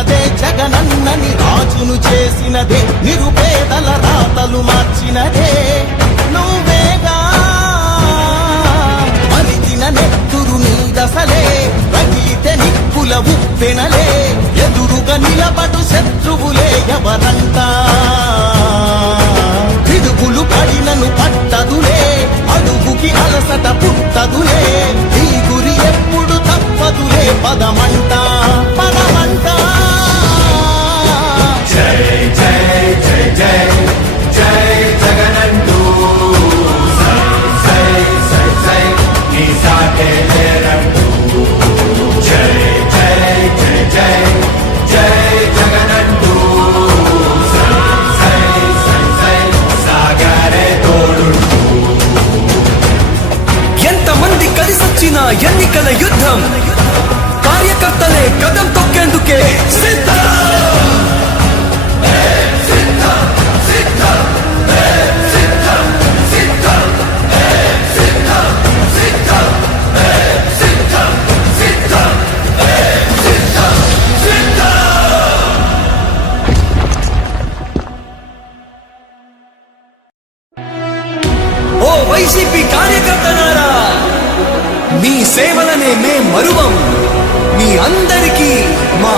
చేసినదే జగనన్నని రాజును చేసినదే నిరుపేదల రాతలు మార్చినదే. నువ్వేగా మరిచిన నెత్తురు నీదసలే రగిలితే నిప్పుల ఉప్పెనలే. ఎదురుగా నిలబడు శత్రువులే ఎవరంతా పిడుగులు పడినను పట్టదులే అడుగుకి అలసట పుట్టదులే. ఈ గురి ఎప్పుడు తప్పదులే పదమంటా? ఎన్నికల యుద్ధం. కార్యకర్తలే కదం తొక్కేందుకే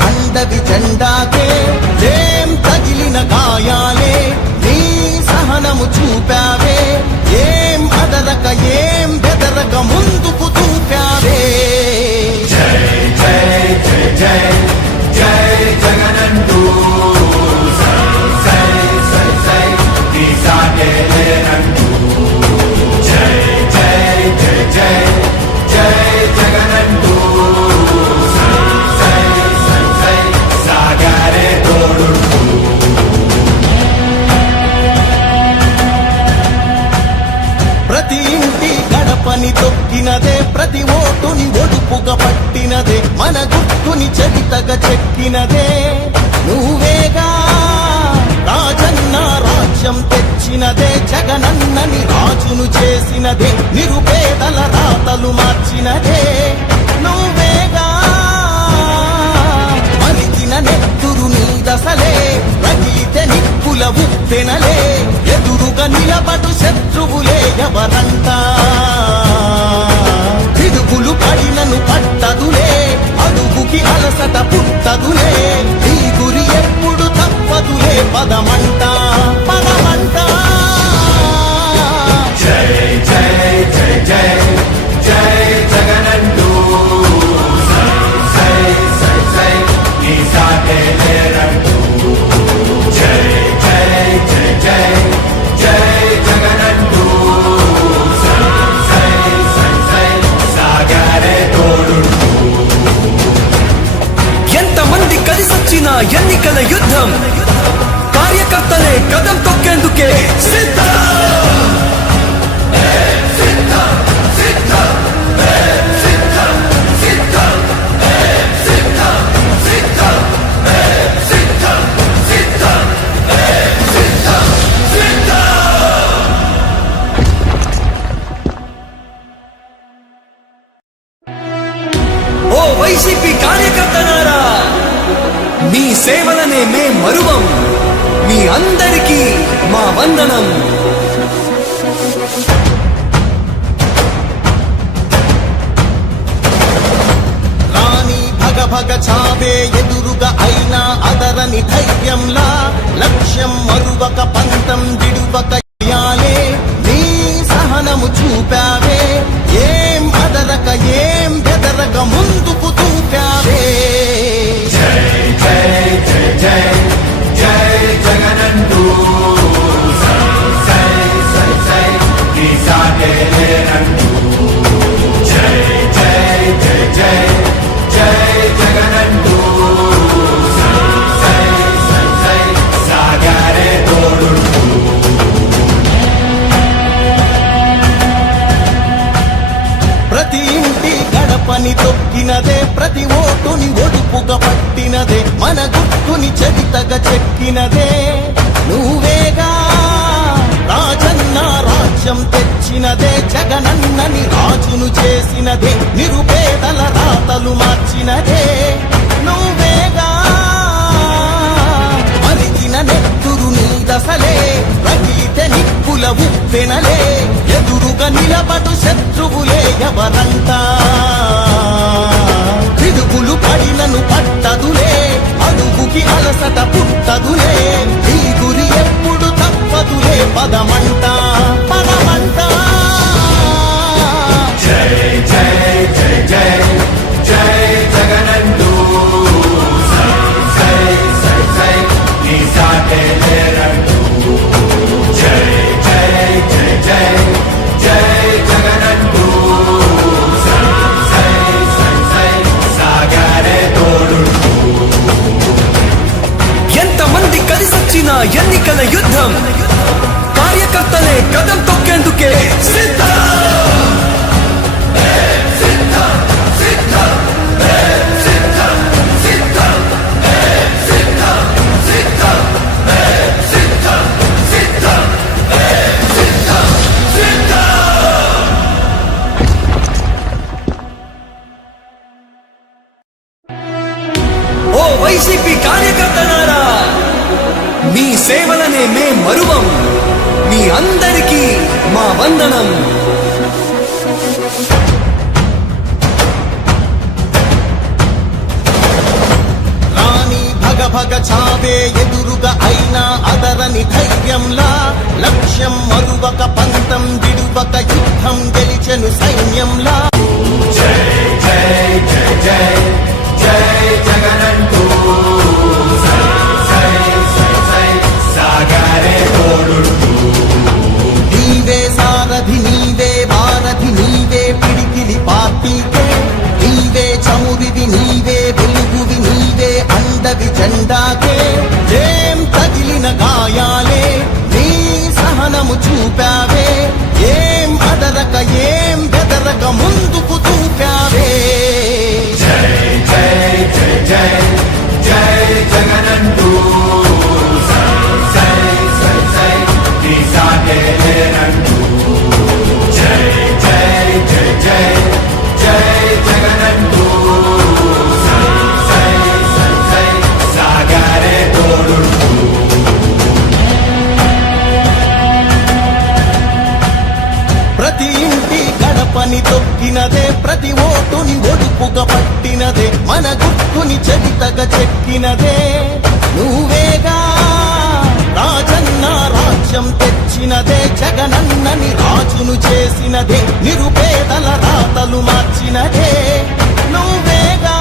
పల్లవి తగిలిన గాయాలే నీ సహనము చూపావే. ఏం బెదరక ముందు తెచ్చినదే నువ్వేగా రాజన్న రాజ్యం తెచ్చినదే జగనన్నని రాజును చేసినదే నిరుపేదల రాతలు మార్చినదే. నువ్వేగా మరిచిన నెత్తురు నీ దశలే రగిలితే నిప్పుల ఉత్తెనలే ఎదురుగా నిలబడు శత్రువులే ఎవరంతా తనే కదం తొక్కేందుకే సిద్ధం అందరికీ మా వందనం. రాణి భగ భగ చావే ఎదురుగా అయినా అదరని ధైర్యంలా లక్ష్యం మరువక పంతం విడువక నిలబడు శత్రువులే ఎవరంతా తిరుగులు పడినను పట్టదులే అడుగుకి అలసట పుట్టదులే ఈ గురి ఎప్పుడు తప్పదులే పదమంట? పదమంట? జై జై జై జై. సంఘం కార్యకర్తలే కథం తొక్కేందుకే సిద్ధం. వందనం. రాణి భగ భగ చావే ఎదురుగా అయినా అదరని ధైర్యంలా లక్ష్యం మరువక పంతం విడువక యుద్ధం గెలిచెను సైన్యంలా. జై జై జై జై. ప్రతి ఓటుని ఒడుపుగా పట్టినదే మన గుర్తుని చరితగా చెక్కినదే. నువ్వేగా రాజన్న రాజ్యం తెచ్చినదే జగనన్నని రాజును చేసినదే నిరుపేదల రాతలు మార్చినదే. నువ్వేగా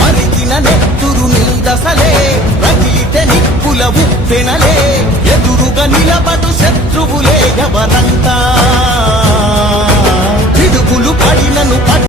మరిచిన నెత్తురు నీదసలే రగిలితే నిప్పుల ఉప్పెనలే. ఎదురుగా నిలబడు శత్రువులే ఎవరంతా